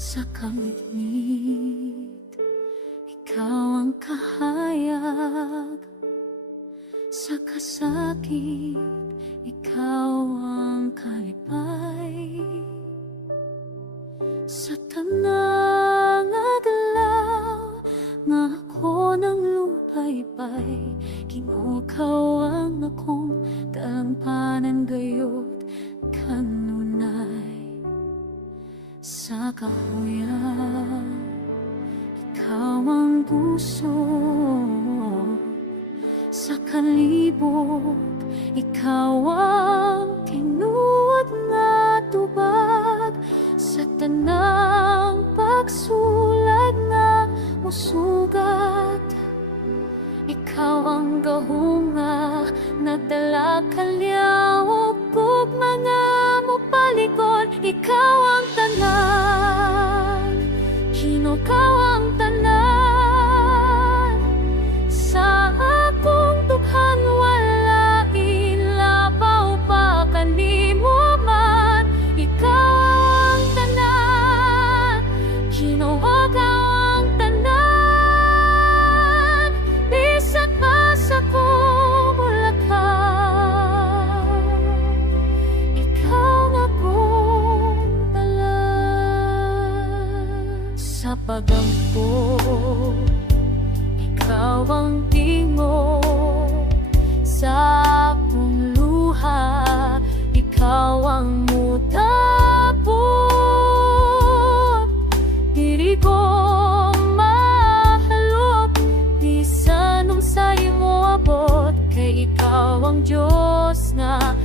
sa kamit-mit. Ikaw ang kahayag sa kasakit, ikaw ang kalipay sa tanang adlaw nga ako ng lupay-pay. Kinukaw ang akong kalampanan gayot kanunay sa kahuyan. Ikaw ang puso sa kalibot, ikaw ang tinuod nga tubag sa tanang pagsulag na musugat. Ikaw ang gahunga nagdala kalyaw ug mga mopalikon. Ikaw ang tanan, kinukaw ang tanan sa akong tughan. Wala ilabaw pa kanimo man. Ikaw ang tanan, kinuwag ang tanan, bisan pa sa kumulakan. Ikaw ang akong talan sa pagampo. Ikaw ang tingog sa akong luha, ikaw ang mutapot. Diri ko mahalop, bisan sa imo abot, kay ikaw ang Diyos nga